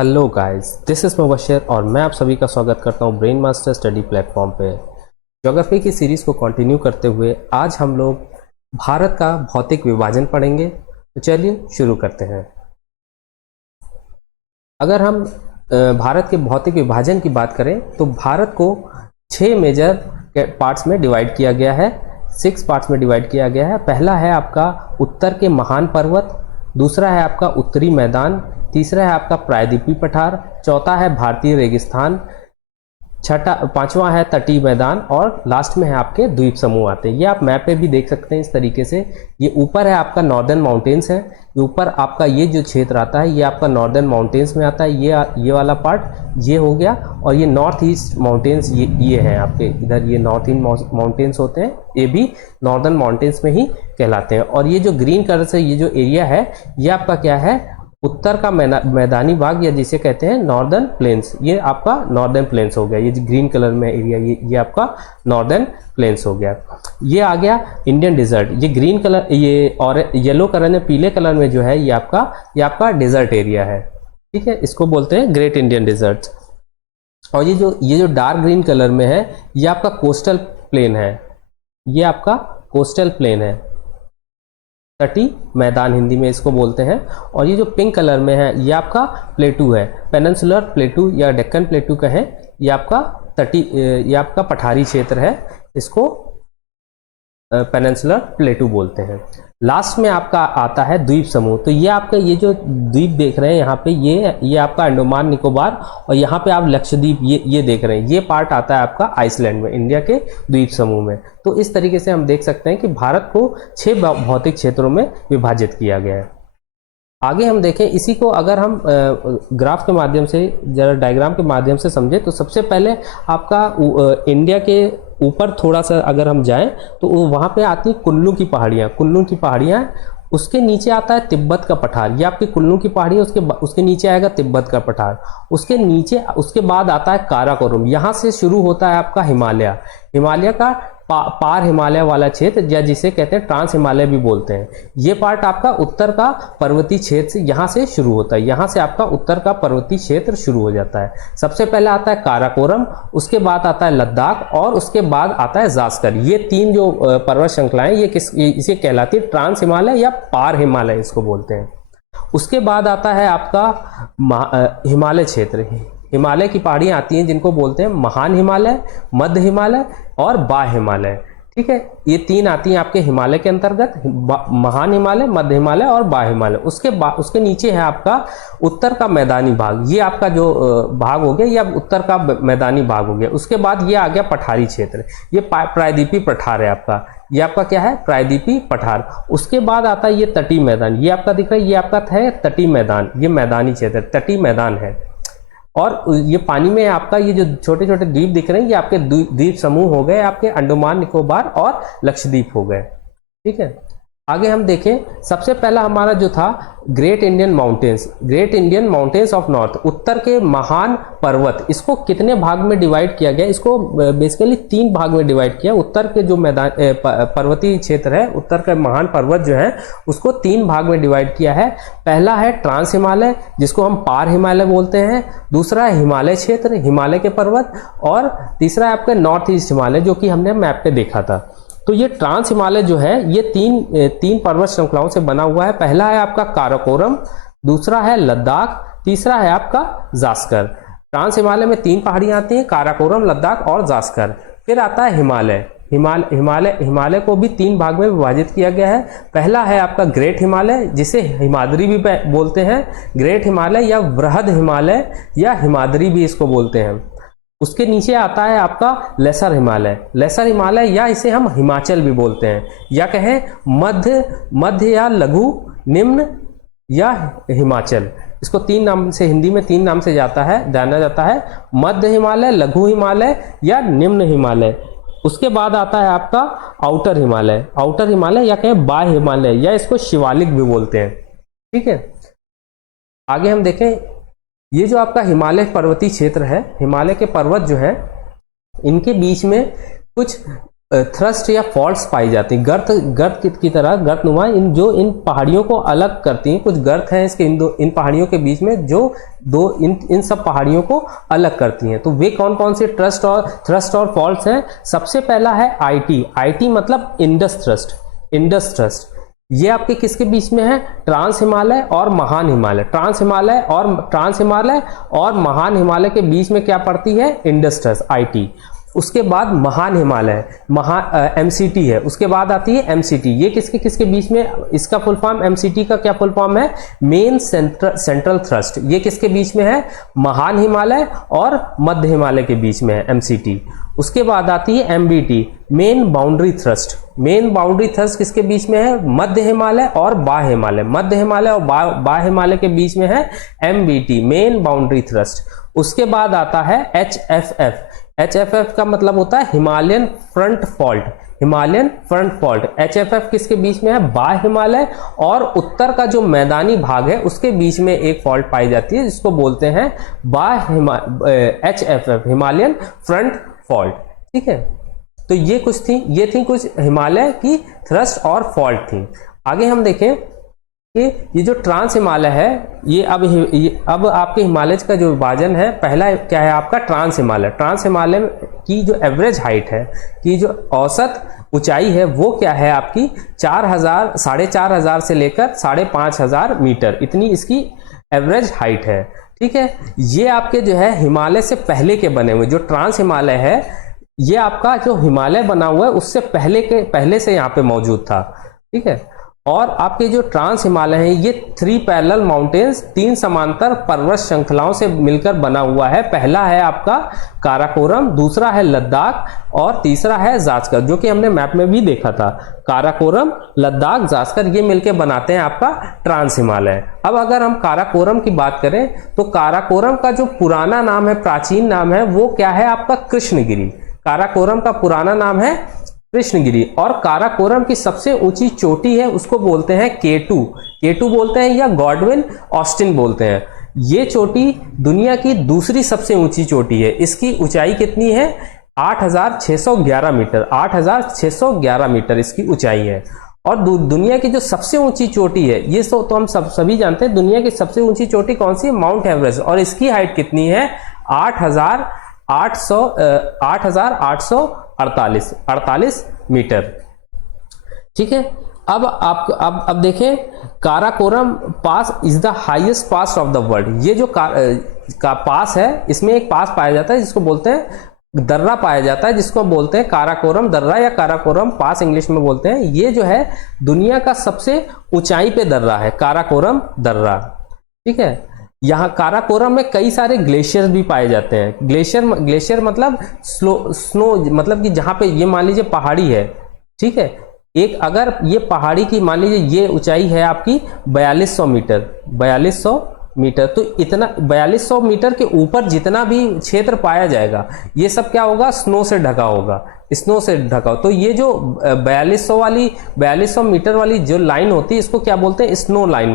Hello guys, this is Mubashar और मैं आप सभी का स्वागत करता हूं ब्रेन मास्टर स्टडी प्लेटफॉर्म पे। ज्योग्राफी की सीरीज को कंटिन्यू करते हुए आज हम लोग भारत का भौतिक विभाजन पढ़ेंगे। तो चलिए शुरू करते हैं। अगर हम भारत के भौतिक विभाजन की बात करें तो भारत को 6 मेजर पार्ट्स में डिवाइड किया गया है। 6 पार्ट्स में डिवाइड किया गया है। पहला है आपका उत्तर के महान पर्वत, दूसरा है आपका उत्तरी मैदान, तीसरा है आपका प्रायद्वीपीय पठार, चौथा है भारतीय रेगिस्तान, पांचवा है तटीय मैदान और लास्ट में है आपके द्वीप समूह आते हैं। ये आप मैप पे भी देख सकते हैं इस तरीके से। ये ऊपर है आपका नॉर्दर्न माउंटेन्स है, ये ऊपर आपका ये जो क्षेत्र आता है ये आपका नॉर्दर्न माउंटेन्स में आता है। ये वाला पार्ट ये हो गया और ये नॉर्थ ईस्ट माउंटेन्स ये हैं आपके इधर। ये नॉर्थ ईस्ट माउंटेन्स होते हैं, ये भी नॉर्दर्न माउंटेन्स में ही कहलाते हैं। और ये जो ग्रीन कलर से ये जो एरिया है ये आपका क्या है, उत्तर का मैदानी भाग या जिसे कहते हैं नॉर्दर्न प्लेन्स। ये आपका नॉर्दर्न प्लेन्स हो गया। ये ग्रीन कलर में एरिया ये आपका नॉर्दर्न प्लेन्स हो गया। ये आ गया इंडियन डिजर्ट। ये ग्रीन कलर ये और येलो कलर में पीले कलर में जो है ये आपका डिजर्ट एरिया है। ठीक है, इसको बोलते हैं ग्रेट इंडियन डिजर्ट। और ये जो डार्क ग्रीन कलर में है ये आपका कोस्टल प्लेन है। ये आपका कोस्टल प्लेन है, तटीय मैदान हिंदी में इसको बोलते हैं। और ये जो पिंक कलर में है ये आपका प्लेटू है, पेनिनसुलर प्लेटू या डेक्कन प्लेटू कहें। ये आपका ये आपका पठारी क्षेत्र है, इसको पेनिनसुलर प्लेटू बोलते हैं। लास्ट में आपका आता है द्वीप समूह। तो ये आपका ये जो द्वीप देख रहे हैं यहाँ पे ये आपका अंडमान निकोबार और यहाँ पे आप लक्षद्वीप ये देख रहे हैं। ये पार्ट आता है आपका आइसलैंड में, इंडिया के द्वीप समूह में। तो इस तरीके से हम देख सकते हैं कि भारत को 6 भौतिक क्षेत्रों में विभाजित किया गया है। आगे हम देखें इसी को, अगर हम ग्राफ के माध्यम से जरा डायग्राम के माध्यम से समझें तो सबसे पहले आपका इंडिया के ऊपर थोड़ा सा अगर हम जाएं तो वहाँ पे आती कुल्लू की पहाड़ियाँ। उसके नीचे आता है तिब्बत का पठार। ये आपकी कुल्लू की पहाड़ी है, उसके नीचे आएगा तिब्बत का पठार। उसके बाद आता है काराकोरम। यहाँ से शुरू होता है आपका हिमालय का पार हिमालय वाला क्षेत्र, या जिसे कहते हैं ट्रांस हिमालय भी बोलते हैं। ये पार्ट आपका उत्तर का पर्वतीय क्षेत्र से यहाँ से शुरू होता है। यहाँ से आपका उत्तर का पर्वतीय क्षेत्र शुरू हो जाता है। सबसे पहले आता है काराकोरम, उसके बाद आता है लद्दाख और उसके बाद आता है जास्कर। ये 3 जो पर्वत श्रृंखलाएं इसे कहलाती है ट्रांस हिमालय या पार हिमालय इसको बोलते हैं। उसके बाद आता है आपका हिमालय क्षेत्र। हिमालय की पहाड़ियाँ आती हैं जिनको बोलते हैं महान हिमालय, मध्य हिमालय और बाह्य हिमालय। ठीक है, ये 3 आती हैं आपके हिमालय के अंतर्गत, महान हिमालय, मध्य हिमालय और बाह्य हिमालय। उसके नीचे है आपका उत्तर का मैदानी भाग। ये आपका जो भाग हो गया ये अब उत्तर का मैदानी भाग हो गया। उसके बाद ये आ गया पठारी क्षेत्र। ये प्रायद्वीपीय पठार है आपका। ये आपका क्या है, प्रायद्वीपीय पठार। उसके बाद आता है ये तटीय मैदान। ये आपका दिख रहा है, ये आपका है तटीय मैदान। ये मैदानी क्षेत्र तटीय मैदान है। और ये पानी में आपका ये जो छोटे छोटे द्वीप दिख रहे हैं ये आपके द्वीप समूह हो गए, आपके अंडमान निकोबार और लक्षद्वीप हो गए। ठीक है, आगे हम देखें। सबसे पहला हमारा जो था great Indian mountains of north, उत्तर के महान पर्वत। इसको कितने भाग में डिवाइड किया गया, इसको बेसिकली 3 भाग में डिवाइड किया। उत्तर के जो मैदान पर्वतीय क्षेत्र है, उत्तर के महान पर्वत जो है उसको 3 भाग में डिवाइड किया है। पहला है ट्रांस हिमालय जिसको हम पार हिमालय बोलते हैं, दूसरा है हिमालय क्षेत्र, हिमालय के पर्वत, और तीसरा है आपका नॉर्थ ईस्ट हिमालय जो कि हमने मैप पे देखा था। तो ये ट्रांस हिमालय जो है ये तीन पर्वत श्रृंखलाओं से बना हुआ है। पहला है आपका काराकोरम, दूसरा है लद्दाख, तीसरा है आपका जास्कर। ट्रांस हिमालय में 3 पहाड़ियां आती हैं, काराकोरम, लद्दाख और जास्कर। फिर आता है हिमालय को भी 3 भाग में विभाजित किया गया है। पहला है आपका ग्रेट हिमालय जिसे हिमाद्री भी बोलते हैं, ग्रेट हिमालय या वृहद हिमालय या हिमाद्री भी इसको बोलते हैं। उसके नीचे आता है आपका लेसर हिमालय या इसे हम हिमाचल भी बोलते हैं, या कहें मध्य या लघु, निम्न या हिमाचल। इसको 3 नाम से, हिंदी में 3 नाम से जाना जाता है, मध्य हिमालय, लघु हिमालय या निम्न हिमालय। उसके बाद आता है आपका आउटर हिमालय या कहें बाह्य हिमालय, या इसको शिवालिक भी बोलते हैं। ठीक है, आगे हम देखें। ये जो आपका हिमालय पर्वतीय क्षेत्र है, हिमालय के पर्वत जो है इनके बीच में कुछ थ्रस्ट या फॉल्ट्स पाई जाती हैं, गर्त की तरह गर्तनुमा, इन पहाड़ियों को अलग करती हैं। कुछ गर्त हैं इसके इन पहाड़ियों के बीच में जो इन सब पहाड़ियों को अलग करती हैं। तो वे कौन कौन से थ्रस्ट और फॉल्ट्स हैं? सबसे पहला है आईटी मतलब इंडस थ्रस्ट। ये आपके किसके बीच में है? ट्रांस हिमालय और महान हिमालय। ट्रांस हिमालय और महान हिमालय के बीच में क्या पड़ती है? Indus thrust, IT. उसके बाद महान हिमालय, एमसीटी है। उसके बाद आती है एमसीटी। ये किसके बीच में? इसका फुल फॉर्म, एमसीटी का क्या फुल फॉर्म है? Main central thrust. ये किसके बीच में है? महान हिमालय और मध्य हिमालय के बीच में है एमसीटी। उसके बाद आती है MBT, main boundary thrust. Main boundary thrust किसके बीच में है? मध्य हिमालय और बाह्य हिमालय। मध्य हिमालय और बाह्य हिमालय के बीच में है एमबीटी, मेन बाउंड्री थ्रस्ट। उसके बाद आता है एचएफएफ। एचएफएफ का मतलब होता है हिमालयन फ्रंट फॉल्ट। एचएफएफ किसके बीच में है? बाह्य हिमालय और उत्तर का जो मैदानी भाग है उसके बीच में एक फॉल्ट पाई जाती है जिसको बोलते हैं एचएफएफ, हिमालयन फ्रंट फॉल्ट। ठीक है, तो ये थी कुछ हिमालय की थ्रस्ट और फॉल्ट थी। आगे हम देखें कि ये जो ट्रांस हिमालय है, ये अब आपके हिमालय का जो विभाजन है, पहला क्या है आपका? ट्रांस हिमालय की जो एवरेज हाइट है, की जो औसत ऊंचाई है, वो क्या है आपकी? 4,500 से लेकर 5,500 मीटर, इतनी इसकी एवरेज हाइट है। ठीक है, ये आपके जो है हिमालय से पहले के बने हुए, जो ट्रांस हिमालय है, ये आपका जो हिमालय बना हुआ है उससे पहले से यहाँ पे मौजूद था। ठीक है, और आपके जो ट्रांस हिमालय है, ये 3 पैरेलल माउंटेन्स, 3 समांतर पर्वत श्रृंखलाओं से मिलकर बना हुआ है। पहला है आपका काराकोरम, दूसरा है लद्दाख और तीसरा है जास्कर, जो कि हमने मैप में भी देखा था। काराकोरम, लद्दाख, जास्कर, ये मिलकर बनाते हैं आपका ट्रांस हिमालय। अब अगर हम काराकोरम की बात करें तो काराकोरम का जो पुराना नाम है, प्राचीन नाम है, वो क्या है आपका? कृष्णगिरी। काराकोरम का पुराना नाम है कृष्णगिरी। और काराकोरम की सबसे ऊंची चोटी है, उसको बोलते हैं K2 बोलते हैं या गॉडविन ऑस्टिन बोलते हैं। ये चोटी दुनिया की दूसरी सबसे ऊंची चोटी है। इसकी ऊंचाई कितनी है? 8,611 मीटर। 8,611 मीटर इसकी ऊंचाई है। और दुनिया की जो सबसे ऊंची चोटी है, ये तो हम सभी जानते हैं, दुनिया की सबसे ऊंची चोटी कौन सी है? Mount Everest. और इसकी हाइट कितनी है? 8,848 मीटर। ठीक है, अब देखें, Karakoram pass is the highest pass of the world. ये जो का पास है, इसमें एक पास पाया जाता है जिसको बोलते हैं दर्रा पाया जाता है, जिसको बोलते हैं काराकोरम दर्रा या काराकोरम पास इंग्लिश में बोलते हैं। ये जो है दुनिया का सबसे ऊंचाई पे दर्रा है, काराकोरम दर्रा। ठीक है, यहाँ काराकोरम में कई सारे ग्लेशियर भी पाए जाते हैं। ग्लेशियर मतलब स्नो, मतलब कि जहां पे ये मान लीजिए पहाड़ी है। ठीक है, एक अगर ये पहाड़ी की मान लीजिए ये ऊंचाई है आपकी 4200 मीटर, तो इतना 4200 मीटर के ऊपर जितना भी क्षेत्र पाया जाएगा, ये सब क्या होगा? स्नो से ढका होगा, स्नो से ढका। तो ये जो 4200 मीटर वाली जो लाइन होती है, इसको क्या बोलते हैं? स्नो लाइन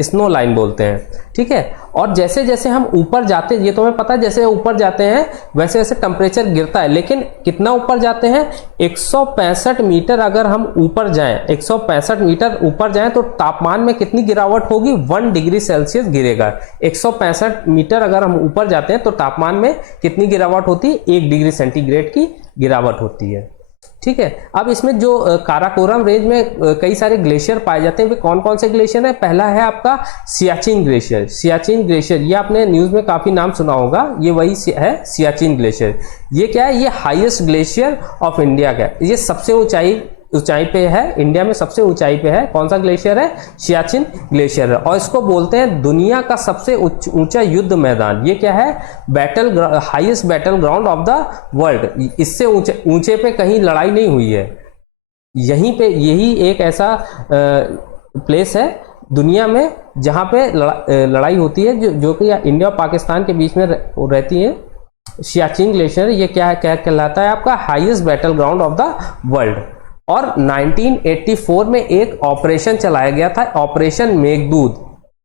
स्नो लाइन बोलते हैं। ठीक है, और जैसे जैसे हम ऊपर जाते हैं, ये तो हमें पता है, जैसे ऊपर जाते हैं वैसे वैसे टेम्परेचर गिरता है। लेकिन कितना ऊपर जाते हैं? 165 मीटर अगर हम ऊपर जाएं, 165 मीटर ऊपर जाएं तो तापमान में कितनी गिरावट होगी? 1 डिग्री सेल्सियस गिरेगा। 165 मीटर अगर हम ऊपर जाते हैं तो तापमान में कितनी गिरावट होती है? 1 डिग्री सेंटीग्रेड की गिरावट होती है। ठीक है, अब इसमें जो काराकोरम रेंज में कई सारे ग्लेशियर पाए जाते हैं, वे कौन कौन से ग्लेशियर है? पहला है आपका सियाचिन ग्लेशियर। ये आपने न्यूज में काफी नाम सुना होगा, ये वही है सियाचिन ग्लेशियर। ये क्या है? ये हाईएस्ट ग्लेशियर ऑफ इंडिया का, ये सबसे ऊंचाई पे है, इंडिया में सबसे ऊंचाई पे है। कौन सा ग्लेशियर है? सियाचिन ग्लेशियर है। और इसको बोलते हैं दुनिया का सबसे ऊंचा युद्ध मैदान। ये क्या है? Highest battle ground of the world. इससे ऊंचे पे कहीं लड़ाई नहीं हुई है। यही एक ऐसा प्लेस है दुनिया में जहां पे लड़ाई होती है, जो कि इंडिया और पाकिस्तान के बीच में रहती है। सियाचिन ग्लेशियर ये क्या कहलाता है? आपका highest battle ground of the world. और 1984 में एक ऑपरेशन चलाया गया था,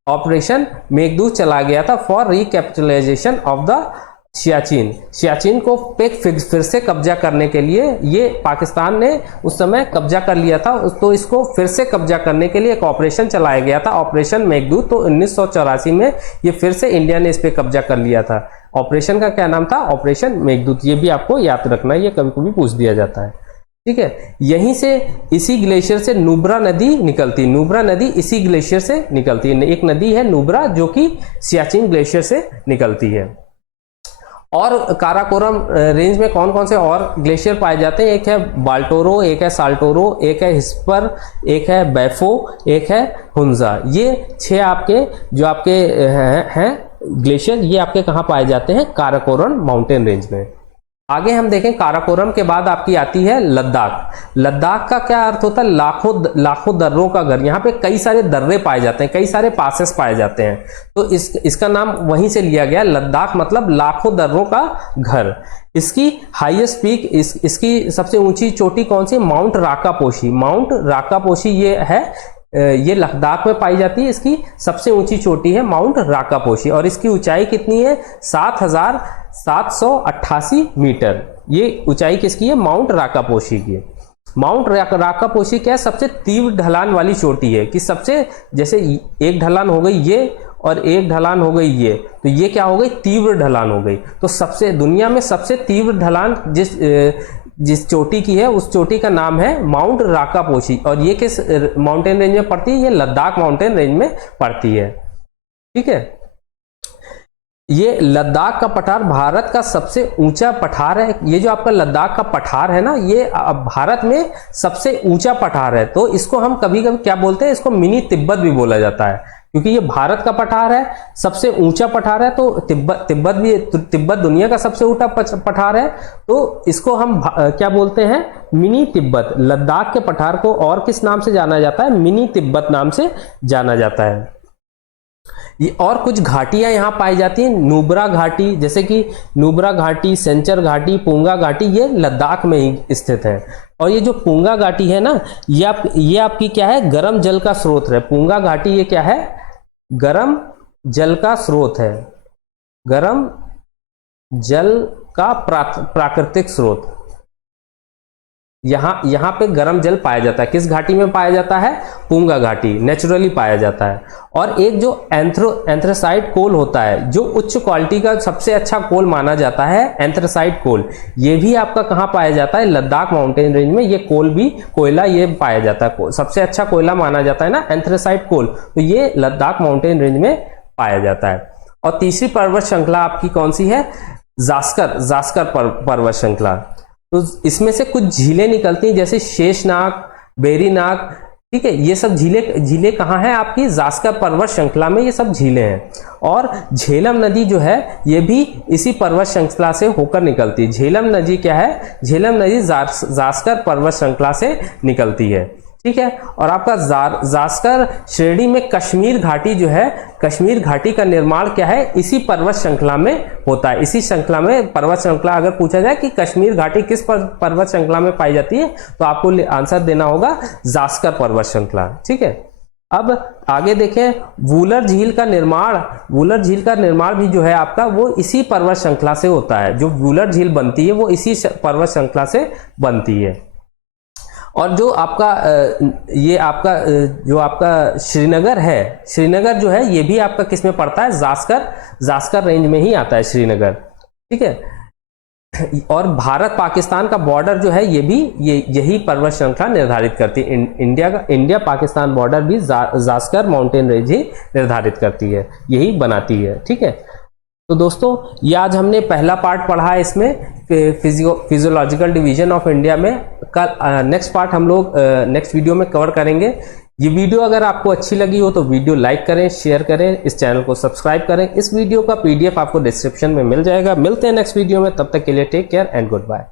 ऑपरेशन मेघदूत चला गया था for recapitalisation of the Siachen को पे फिर से कब्जा करने के लिए, ये पाकिस्तान ने उस समय कब्जा कर लिया था, तो इसको फिर से कब्जा करने के लिए एक ऑपरेशन चलाया गया था, ऑपरेशन मेघदूत। तो 1984 में ये फिर से इंडिया ने इस पे कब्जा कर लिया था। ऑपरेशन का क्या नाम था? ऑपरेशन मेघदूत। ये भी आपको याद रखना है, ये कभी कभी पूछ दिया जाता है, ठीक है। यहीं से इसी ग्लेशियर से नुब्रा नदी निकलती, नुब्रा नदी इसी ग्लेशियर से निकलती है। एक नदी है नुब्रा जो कि सियाचिन ग्लेशियर से निकलती है। और काराकोरम रेंज में कौन कौन से और ग्लेशियर पाए जाते हैं? एक है बाल्टोरो, एक है साल्टोरो, एक है हिस्पर, एक है बैफो, एक है हुंजा। ये 6 आपके जो आपके हैं ग्लेशियर, ये आपके कहाँ पाए जाते हैं? काराकोरम माउंटेन रेंज में। आगे हम देखें, काराकोरम के बाद आपकी आती है लद्दाख। लद्दाख का क्या अर्थ होता है? लाखों दर्रों का घर। यहाँ पे कई सारे दर्रे पाए जाते हैं, कई सारे पासेस पाए जाते हैं, तो इसका नाम वहीं से लिया गया। लद्दाख मतलब लाखों दर्रों का घर। इसकी हाईएस्ट पीक, इसकी सबसे ऊंची चोटी कौन सी? माउंट राकापोशी। माउंट राकापोशी ये है, ये लद्दाख में पाई जाती है। इसकी सबसे ऊंची चोटी है माउंट राकापोशी, और इसकी ऊंचाई कितनी है? 7,788 मीटर। ये ऊंचाई किसकी है? माउंट राकापोशी की। माउंट राकापोशी क्या है? सबसे तीव्र ढलान वाली चोटी है, कि सबसे, जैसे एक ढलान हो गई ये और एक ढलान हो गई ये, तो ये क्या हो गई? तीव्र ढलान हो गई। तो सबसे दुनिया में सबसे तीव्र ढलान जिस चोटी की है, उस चोटी का नाम है माउंट राकापोशी। और ये किस माउंटेन रेंज में पड़ती है? ये लद्दाख माउंटेन रेंज में पड़ती है, ठीक है। ये लद्दाख का पठार भारत का सबसे ऊंचा पठार है। ये जो आपका लद्दाख का पठार है ना, ये भारत में सबसे ऊंचा पठार है। तो इसको हम कभी कभी क्या बोलते हैं? इसको मिनी तिब्बत भी बोला जाता है, क्योंकि ये भारत का पठार है, सबसे ऊंचा पठार है। तो तिब्बत दुनिया का सबसे ऊंचा पठार है, तो इसको हम क्या बोलते हैं? मिनी तिब्बत। लद्दाख के पठार को और किस नाम से जाना जाता है? मिनी तिब्बत नाम से जाना जाता है। ये और कुछ घाटियां यहां पाई जाती हैं, नुब्रा घाटी, जैसे कि नुब्रा घाटी, सेंचर घाटी, पुंगा घाटी, ये लद्दाख में ही स्थित है। और ये जो पुंगा घाटी है ना, ये आपकी क्या है? गर्म जल का स्रोत है। पुंगा घाटी ये क्या है? गर्म जल का स्रोत है, गर्म जल का प्राकृतिक स्रोत। यहां पे गर्म जल पाया जाता है। किस घाटी में पाया जाता है? पुंगा घाटी, नेचुरली पाया जाता है। और एक जो एंथ्रासाइट कोल होता है, जो उच्च क्वालिटी का सबसे अच्छा कोल माना जाता है, एंथ्रासाइट कोल, ये भी आपका कहां पाया जाता है? लद्दाख माउंटेन रेंज में। ये कोल भी, कोयला ये पाया जाता है, सबसे अच्छा कोयला माना जाता है ना, एंथ्रासाइट कोल, तो ये लद्दाख माउंटेन रेंज में पाया जाता है। और तीसरी पर्वत श्रृंखला आपकी कौन सी है? जास्कर पर्वत श्रृंखला। तो इसमें से कुछ झीलें निकलती हैं, जैसे शेषनाग, बेरीनाग, ठीक है। ये सब झीलें कहाँ हैं? आपकी जास्कर पर्वत श्रृंखला में ये सब झीलें हैं। और झेलम नदी जो है, ये भी इसी पर्वत श्रृंखला से होकर निकलती है। झेलम नदी क्या है? झेलम नदी जास्कर पर्वत श्रृंखला से निकलती है, ठीक है। और आपका जास्कर श्रेणी में कश्मीर घाटी जो है, कश्मीर घाटी का निर्माण क्या है? इसी पर्वत श्रृंखला में होता है। इसी श्रृंखला में, पर्वत श्रृंखला अगर पूछा जाए कि कश्मीर घाटी किस पर्वत श्रृंखला में पाई जाती है, तो आपको आंसर देना होगा जास्कर पर्वत श्रृंखला, ठीक है। अब आगे देखें, वूलर झील का निर्माण, वूलर झील का निर्माण भी जो है आपका, वो इसी पर्वत श्रृंखला से होता है। जो वूलर झील बनती है वो इसी पर्वत श्रृंखला से बनती है। और जो आपका ये आपका जो आपका श्रीनगर है, श्रीनगर जो है ये भी आपका किस में पड़ता है? जास्कर रेंज में ही आता है श्रीनगर, ठीक है। और भारत पाकिस्तान का बॉर्डर जो है, ये भी यही पर्वत श्रृंखला निर्धारित करती है। इंडिया पाकिस्तान बॉर्डर भी जास्कर माउंटेन रेंज ही निर्धारित करती है, यही बनाती है, ठीक है। तो दोस्तों, ये आज हमने पहला पार्ट पढ़ा है इसमें, फिजियोलॉजिकल डिवीजन ऑफ इंडिया में। कल नेक्स्ट पार्ट हम लोग नेक्स्ट वीडियो में कवर करेंगे। ये वीडियो अगर आपको अच्छी लगी हो तो वीडियो लाइक करें, शेयर करें, इस चैनल को सब्सक्राइब करें। इस वीडियो का PDF आपको डिस्क्रिप्शन में मिल जाएगा। मिलते हैं नेक्स्ट वीडियो में, तब तक के लिए take care and good bye.